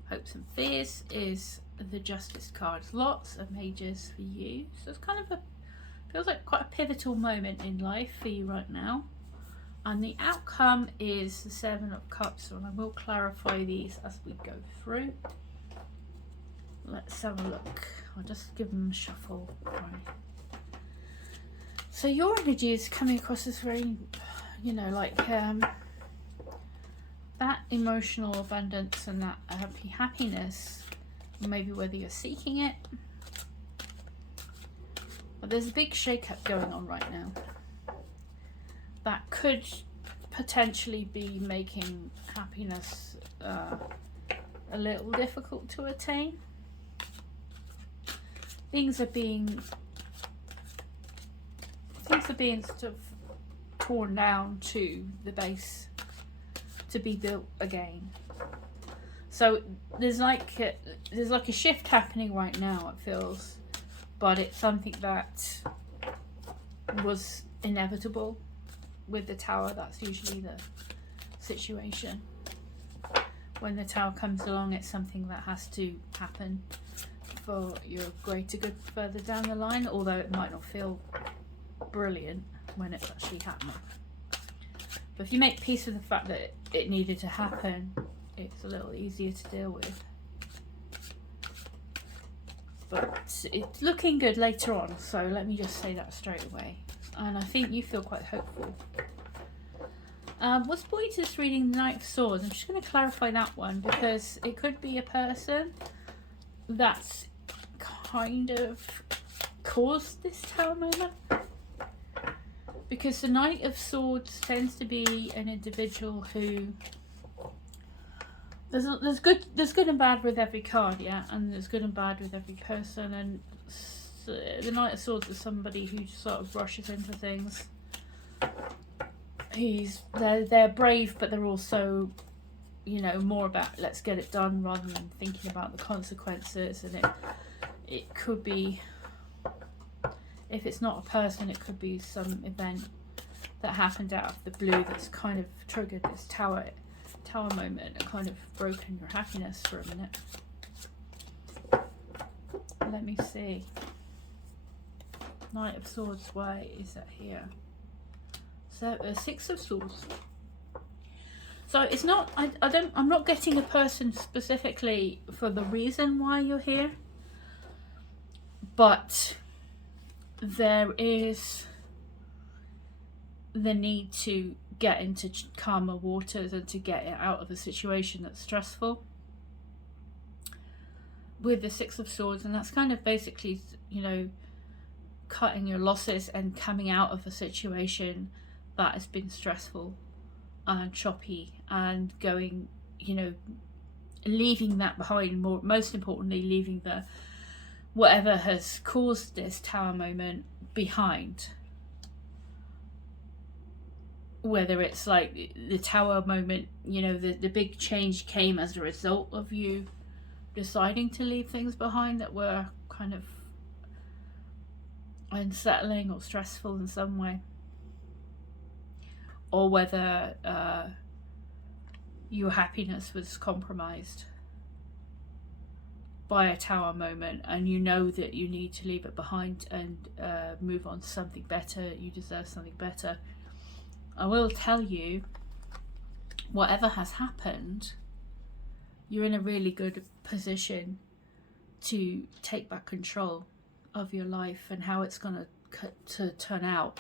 Hopes and fears is the Justice card. Lots of majors for you. So it's kind of feels like quite a pivotal moment in life for you right now. And the outcome is the Seven of Cups, and I will clarify these as we go through. Let's have a look. I'll just give them a shuffle. Right. So your energy is coming across as very, you know, like that emotional abundance and that happiness, maybe whether you're seeking it. But there's a big shake-up going on right now that could potentially be making happiness a little difficult to attain. Things are being sort of torn down to the base to be built again. So there's like a shift happening right now, it feels, but it's something that was inevitable with the Tower. That's usually the situation. When the Tower comes along, it's something that has to happen for your greater good further down the line, although it might not feel brilliant when it's actually happening. But if you make peace with the fact that it needed to happen, it's a little easier to deal with. But it's looking good later on, so let me just say that straight away. And I think you feel quite hopeful. What's brought you to this reading, the Knight of Swords? I'm just going to clarify that one, because it could be a person that's kind of caused this Tower moment. Because the Knight of Swords tends to be an individual who there's good and bad with every card, yeah, and there's good and bad with every person. And the Knight of Swords is somebody who just sort of rushes into things. They're brave, but they're also, you know, more about let's get it done rather than thinking about the consequences. And it could be, if it's not a person, it could be some event that happened out of the blue that's kind of triggered this tower moment and kind of broken your happiness for a minute. Let me see. Knight of Swords, why is that here? So Six of Swords. So it's not, I'm not getting a person specifically for the reason why you're here, but there is the need to get into calmer waters and to get it out of a situation that's stressful with the Six of Swords. And that's kind of basically, you know, cutting your losses and coming out of a situation that has been stressful and choppy, and going, you know, leaving that behind. Most importantly, leaving the whatever has caused this Tower moment behind. Whether it's like the Tower moment, you know, the big change came as a result of you deciding to leave things behind that were kind of unsettling or stressful in some way, or whether your happiness was compromised by a Tower moment, and you know that you need to leave it behind and move on to something better. You deserve something better. I will tell you, whatever has happened, you're in a really good position to take back control of your life and how it's going to turn out.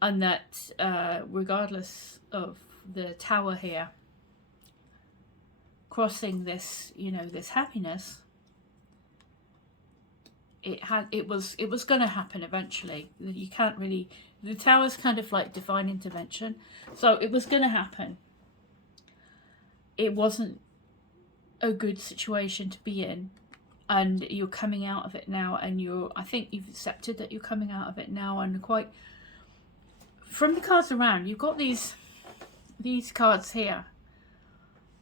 And that regardless of the Tower here, crossing this, you know, this happiness, it was going to happen eventually. You can't really, the Tower's kind of like divine intervention, so it was going to happen. It wasn't a good situation to be in, and you're coming out of it now, and I think you've accepted that you're coming out of it now. And quite, from the cards around, you've got these cards here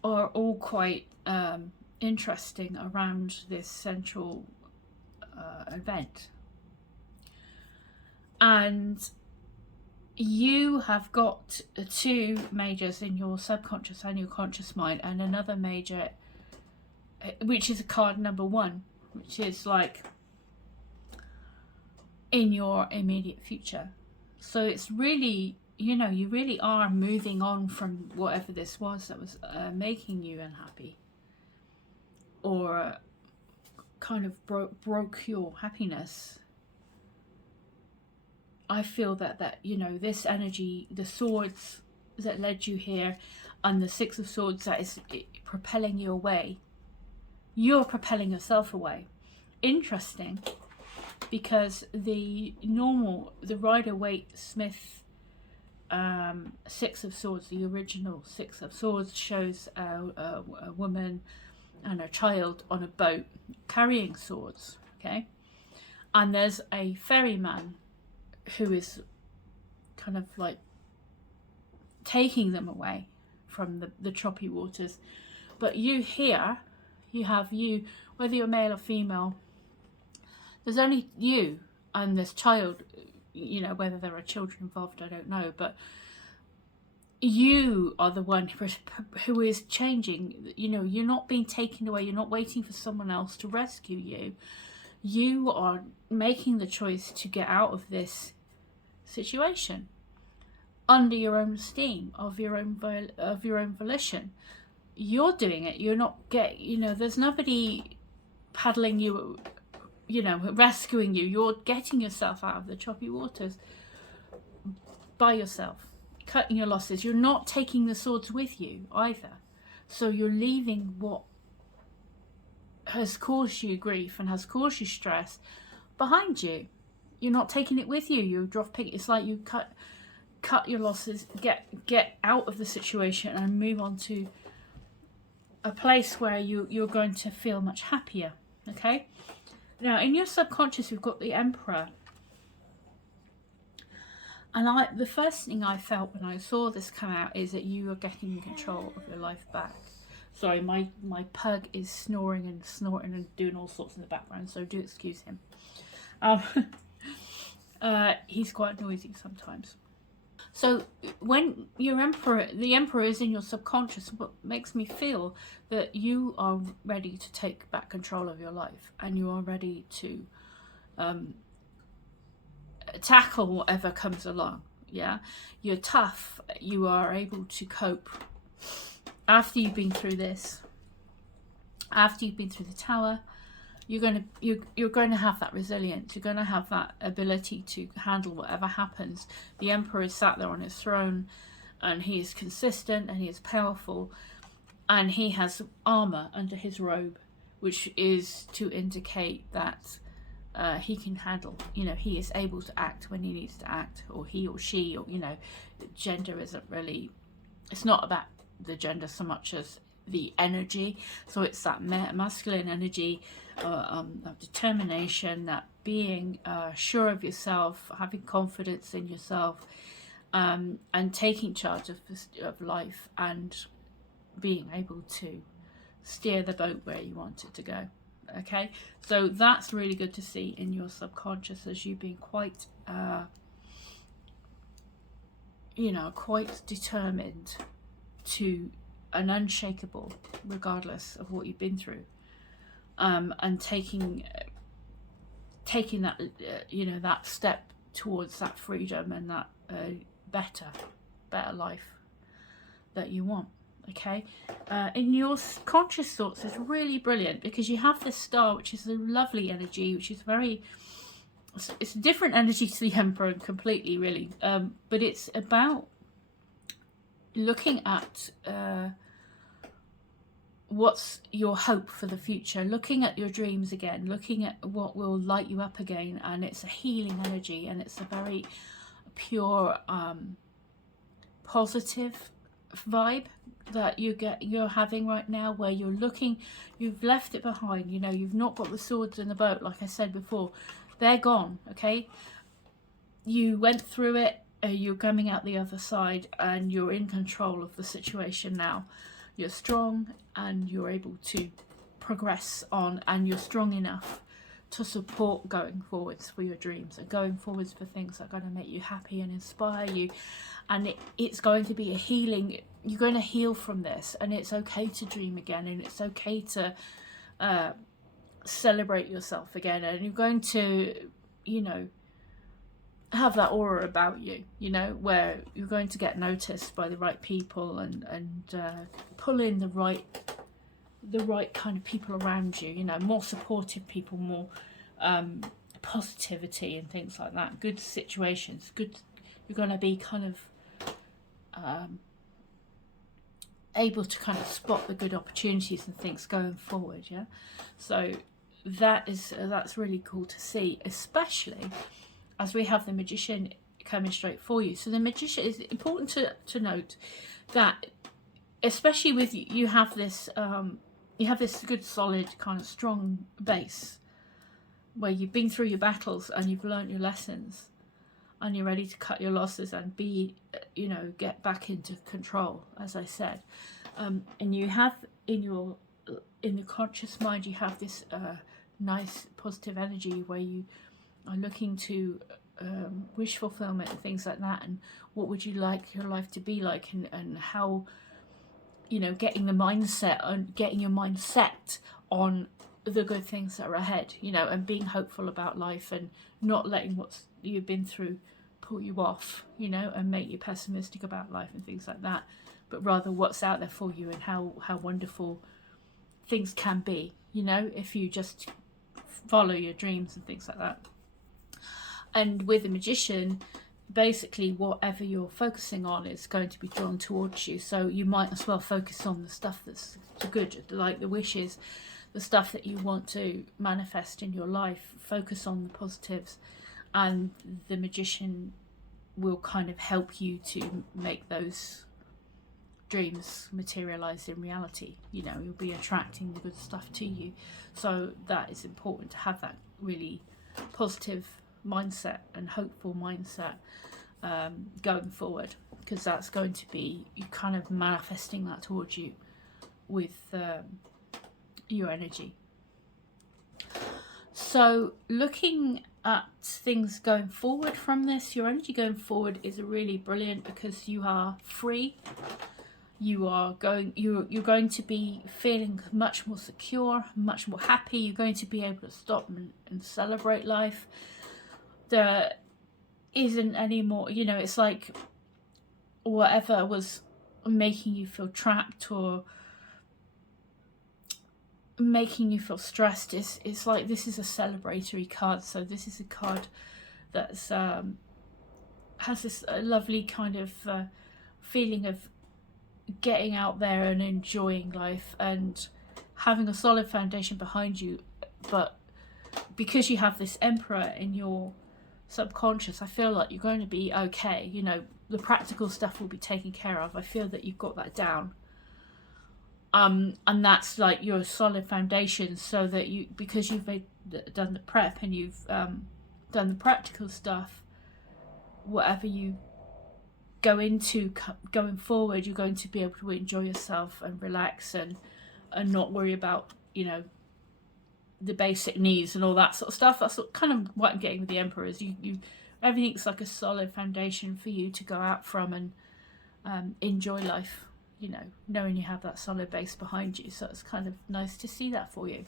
are all quite interesting around this central event. And you have got two majors in your subconscious and your conscious mind, and another major, which is a card number 1, which is like in your immediate future. So it's really, you know, you really are moving on from whatever this was that was making you unhappy, or kind of broke your happiness. I feel that you know, this energy, the swords that led you here, and the 6 of Swords that is propelling you away, you're propelling yourself away. Interesting, because the Rider-Waite-Smith 6 of Swords, the original 6 of Swords, shows a woman and a child on a boat carrying swords, okay? And there's a ferryman who is kind of like taking them away from the choppy waters. But you here, you have you, whether you're male or female, there's only you and this child, you know, whether there are children involved, I don't know, but you are the one who is changing. You know, you're not being taken away, you're not waiting for someone else to rescue you. You are making the choice to get out of this situation under your own steam, of your own volition. You're doing it. You're not you know, there's nobody paddling you, you know, rescuing you. You're getting yourself out of the choppy waters by yourself, cutting your losses. You're not taking the swords with you either. So you're leaving what has caused you grief and has caused you stress behind you. You're not taking it with you. You're dropping. It's like you cut your losses, get out of the situation, and move on to a place where you're going to feel much happier. Okay. Now, in your subconscious, we've got the Emperor. And the first thing I felt when I saw this come out is that you are getting control of your life back. Sorry, my pug is snoring and snorting and doing all sorts in the background, so do excuse him. He's quite noisy sometimes. So when the Emperor is in your subconscious, what makes me feel that you are ready to take back control of your life, and you are ready to tackle whatever comes along. Yeah, you're tough. You are able to cope. After you've been through this, after you've been through the Tower, you're going to have that resilience. You're going to have that ability to handle whatever happens. The Emperor is sat there on his throne, and he is consistent, and he is powerful, and he has armor under his robe, which is to indicate that he can handle, you know, he is able to act when he needs to act, or he or she, or, you know, gender isn't really, it's not about the gender so much as the energy. So it's that masculine energy of determination, that being sure of yourself, having confidence in yourself, and taking charge of life, and being able to steer the boat where you want it to go. Okay, so that's really good to see in your subconscious, as you being quite you know, quite determined to an unshakable regardless of what you've been through, and taking that you know, that step towards that freedom and that better life that you want. Okay, in your conscious thoughts is really brilliant, because you have this star, which is a lovely energy, which is very, it's a different energy to the Emperor completely, really, but it's about looking at what's your hope for the future, looking at your dreams again, looking at what will light you up again. And it's a healing energy, and it's a very pure positive vibe that you're having right now, where you're looking, you've left it behind, you know, you've not got the swords in the boat, like I said before. They're gone, okay? You went through it, you're coming out the other side, and you're in control of the situation now. You're strong, and you're able to progress on, and you're strong enough to support going forwards for your dreams, and going forwards for things that are going to make you happy and inspire you. And it's going to be a healing. You're going to heal from this, and it's okay to dream again, and it's okay to celebrate yourself again, and you're going to, you know, have that aura about you, you know, where you're going to get noticed by the right people, and pull in the right kind of people around you, you know, more supportive people, more positivity and things like that, good situations, good. You're going to be kind of able to kind of spot the good opportunities and things going forward. Yeah, so that's really cool to see, especially as we have the Magician coming straight for you. So the Magician, is important to note that, especially with you have this good solid kind of strong base where you've been through your battles and you've learned your lessons, and you're ready to cut your losses and be, you know, get back into control, as I said. And you have in your conscious mind, you have this nice positive energy where you are looking to wish fulfillment and things like that, and what would you like your life to be like, and how, you know, getting your mind set on the good things that are ahead, you know, and being hopeful about life, and not letting what you've been through pull you off, you know, and make you pessimistic about life and things like that, but rather what's out there for you, and how wonderful things can be, you know, if you just follow your dreams and things like that. And with the Magician, basically whatever you're focusing on is going to be drawn towards you, so you might as well focus on the stuff that's good, like the wishes, the stuff that you want to manifest in your life. Focus on the positives, and the Magician will kind of help you to make those dreams materialize in reality. You know, you'll be attracting the good stuff to you, so that is important to have that really positive mindset and hopeful mindset going forward, because that's going to be you kind of manifesting that towards you with your energy. So looking at things going forward from this, your energy going forward is really brilliant, because you are free. You're going to be feeling much more secure, much more happy. You're going to be able to stop and celebrate life. There isn't any more, you know, it's like whatever was making you feel trapped or making you feel stressed, it's like this is a celebratory card. So this is a card that's has this lovely kind of feeling of getting out there and enjoying life and having a solid foundation behind you. But because you have this Emperor in your subconscious, I feel like you're going to be okay. You know, the practical stuff will be taken care of. I feel that you've got that down. And that's like your solid foundation, so that you, because you've done the prep and you've done the practical stuff, whatever you go into going forward, you're going to be able to enjoy yourself and relax and not worry about, you know, the basic needs and all that sort of stuff. That's kind of what I'm getting with the Emperor, is you everything's like a solid foundation for you to go out from and enjoy life, you know, knowing you have that solid base behind you. So it's kind of nice to see that for you.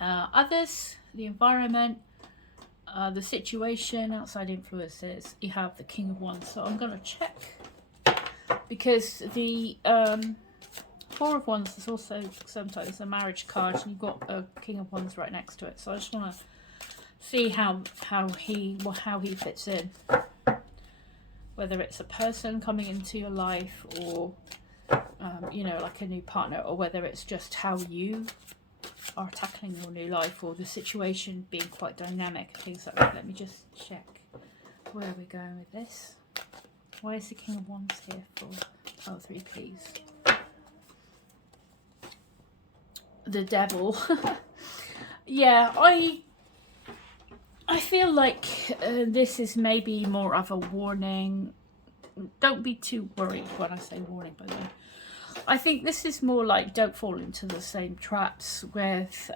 Others, the environment, the situation, outside influences, you have the King of Wands. So I'm going to check, because the Four of Wands is also sometimes a marriage card, and you've got a King of Wands right next to it. So I just want to see how he fits in, whether it's a person coming into your life, or you know, like a new partner, or whether it's just how you are tackling your new life, or the situation being quite dynamic, things like that. Let me just check where we're going with this. Why is the King of Wands here for pile 3, please? The Devil. Yeah, I feel like this is maybe more of a warning. Don't be too worried when I say warning, by the way. I think this is more like, don't fall into the same traps with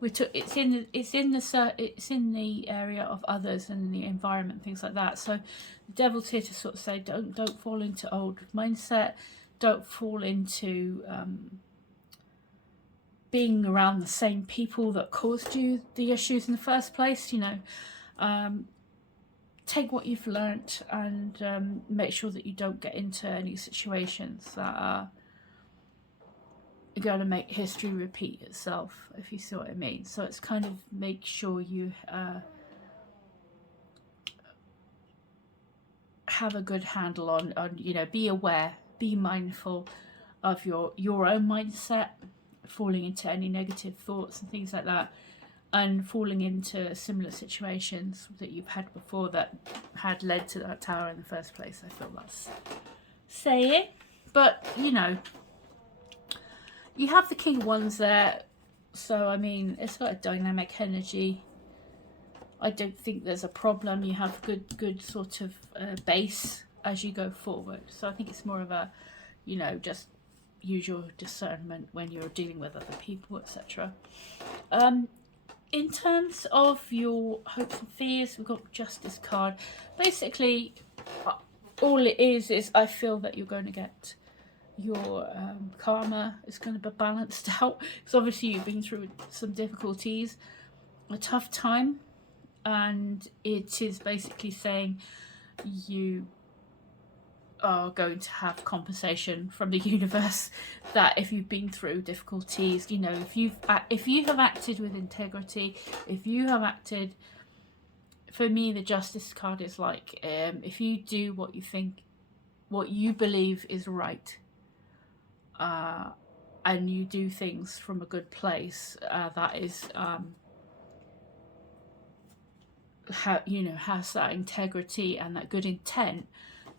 it's in the area of others and the environment, things like that. So the Devil's here to sort of say, don't fall into old mindset, don't fall into being around the same people that caused you the issues in the first place. You know, take what you've learnt and make sure that you don't get into any situations that are going to make history repeat itself, if you see what I mean. So it's kind of make sure you have a good handle on, you know, be aware, be mindful of your own mindset, falling into any negative thoughts and things like that, and falling into similar situations that you've had before that had led to that tower in the first place. I feel that's saying. But, you know, you have the King of Wands there, so I mean, it's got a dynamic energy. I don't think there's a problem. You have good sort of base as you go forward. So I think it's more of a, you know, just use your discernment when you're dealing with other people, etc. In terms of your hopes and fears, we've got Justice card. Basically, all it is I feel that you're going to get your karma is going to be balanced out, because obviously you've been through some difficulties, a tough time, and it is basically saying you are going to have compensation from the universe, that if you've been through difficulties, you know, if you have acted with integrity, if you have acted, for me the Justice card is like, if you do what you believe is right, and you do things from a good place, that is has that integrity and that good intent,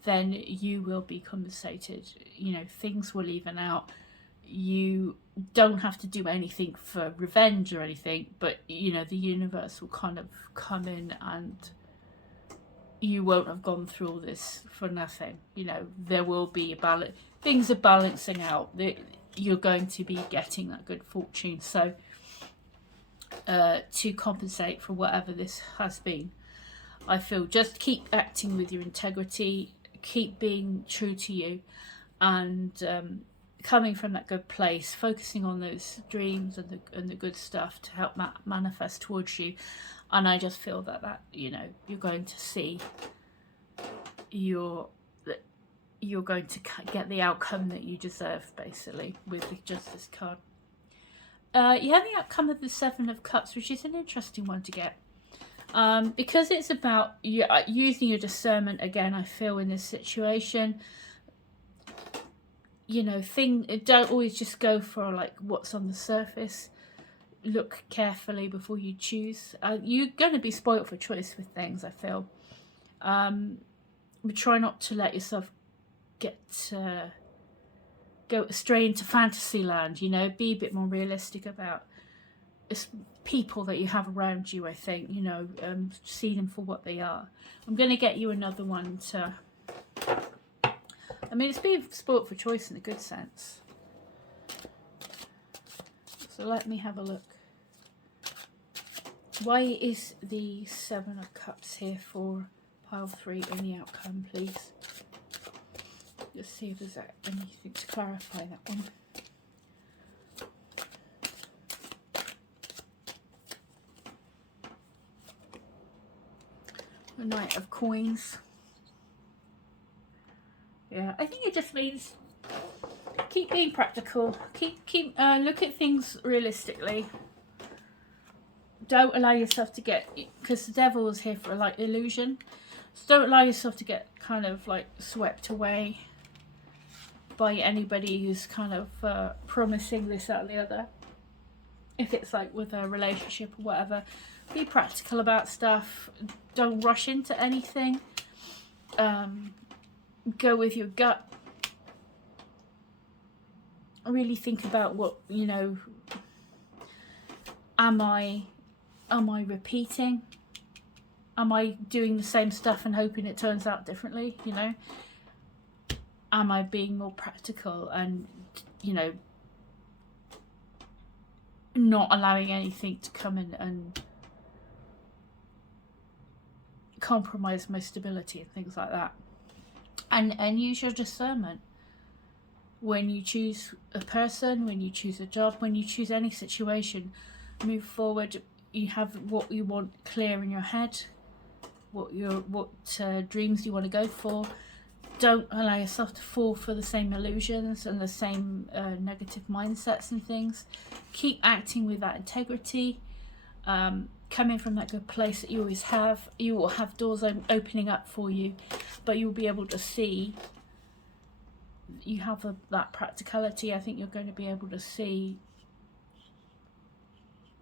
then you will be compensated. You know, things will even out. You don't have to do anything for revenge or anything, but you know, the universe will kind of come in, and you won't have gone through all this for nothing. You know, there will be a balance. Things are balancing out. You're going to be getting that good fortune. So to compensate for whatever this has been, I feel just keep acting with your integrity, keep being true to you, and coming from that good place, focusing on those dreams and the good stuff to help manifest towards you. And I just feel that you know, you're going to see you're going to get the outcome that you deserve, basically, with the Justice card. You have the outcome of the 7 of Cups, which is an interesting one to get, because it's about using your discernment again. I feel in this situation, you know, don't always just go for like what's on the surface. Look carefully before you choose. You're going to be spoilt for choice with things, I feel. But try not to let yourself go astray into fantasy land. You know, be a bit more realistic about people that you have around you. I think, you know, see them for what they are. I'm going to get you another one to, I mean, it's being spoilt for choice in a good sense. So let me have a look. Why is the 7 of Cups here for pile 3 in the outcome, please? Let's see if there's anything to clarify that one. The Knight of Coins. Yeah, I think it just means keep being practical. Keep look at things realistically. Don't allow yourself to get, because the Devil is here for like illusion. So don't allow yourself to get kind of like swept away by anybody who's kind of promising this, that and the other. If it's like with a relationship or whatever, be practical about stuff. Don't rush into anything. Go with your gut. Really think about what, you know, am I repeating? Am I doing the same stuff and hoping it turns out differently, you know? Am I being more practical and, you know, not allowing anything to come in and compromise my stability and things like that? And use your discernment. When you choose a person, when you choose a job, when you choose any situation, move forward. You have what you want clear in your head, what dreams you want to go for. Don't allow yourself to fall for the same illusions and the same negative mindsets and things. Keep acting with that integrity, coming from that good place that you always have. You will have doors opening up for you, but you'll be able to see. You have that practicality. I think you're going to be able to see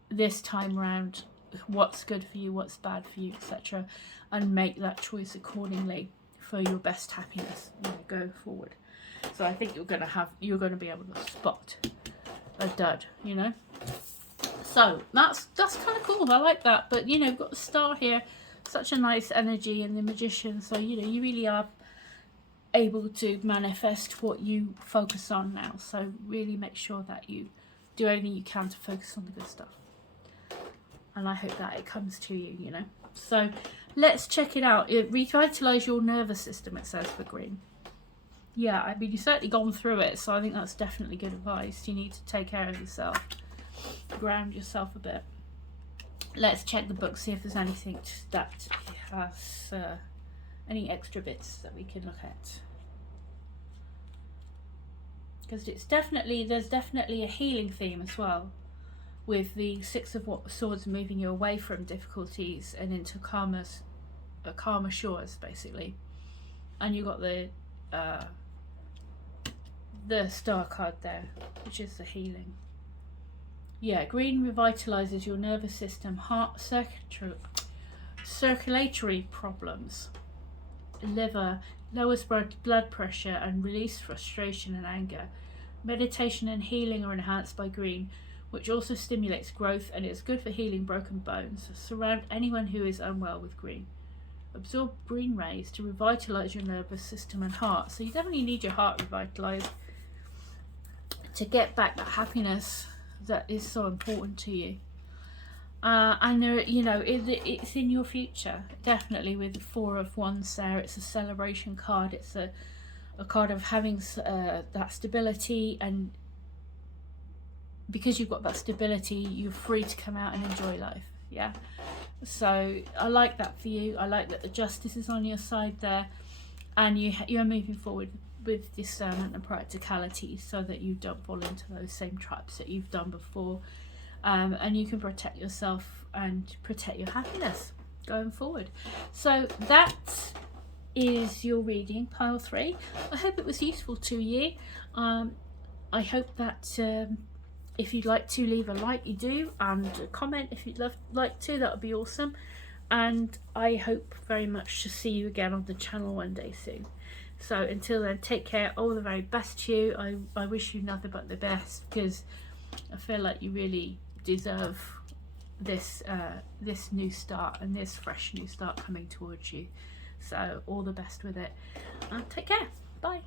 this time round what's good for you, what's bad for you, etc., and make that choice accordingly for your best happiness, you know, go forward. So I think you're going to be able to spot a dud, you know. So that's kind of cool. I like that. But you know, we've got the star here, such a nice energy, and the magician. So you know, you really are able to manifest what you focus on now. So really make sure that you do everything you can to focus on the good stuff. And I hope that it comes to you, you know. So let's check it out. Revitalize your nervous system, it says for green. Yeah, I mean, you've certainly gone through it, so I think that's definitely good advice. You need to take care of yourself, ground yourself a bit. Let's check the book, see if there's anything that has any extra bits that we can look at. Because there's definitely a healing theme as well, with the Six of Swords moving you away from difficulties and into calmer shores, basically. And you got the star card there, which is the healing. Yeah, green revitalizes your nervous system, heart, circulatory problems, liver, lowers blood pressure and release frustration and anger. Meditation and healing are enhanced by green, which also stimulates growth and is good for healing broken bones. Surround anyone who is unwell with green. Absorb green rays to revitalize your nervous system and heart. So you definitely need your heart revitalized to get back that happiness that is so important to you. And there, you know, it's in your future, definitely, with the Four of Wands there. It's a celebration card. It's a card of having that stability, and because you've got that stability, you're free to come out and enjoy life. Yeah, so I like that for you. I like that the justice is on your side there, and you're moving forward with discernment and practicality, so that you don't fall into those same traps that you've done before. And you can protect yourself and protect your happiness going forward. So that is your reading, pile 3. I hope it was useful to you. I hope that if you'd like to, leave a like, you do, and comment if you'd like to. That would be awesome. And I hope very much to see you again on the channel one day soon. So until then, take care. All the very best to you. I wish you nothing but the best, because I feel like you really deserve this new start and this fresh new start coming towards you. So all the best with it, and take care. Bye.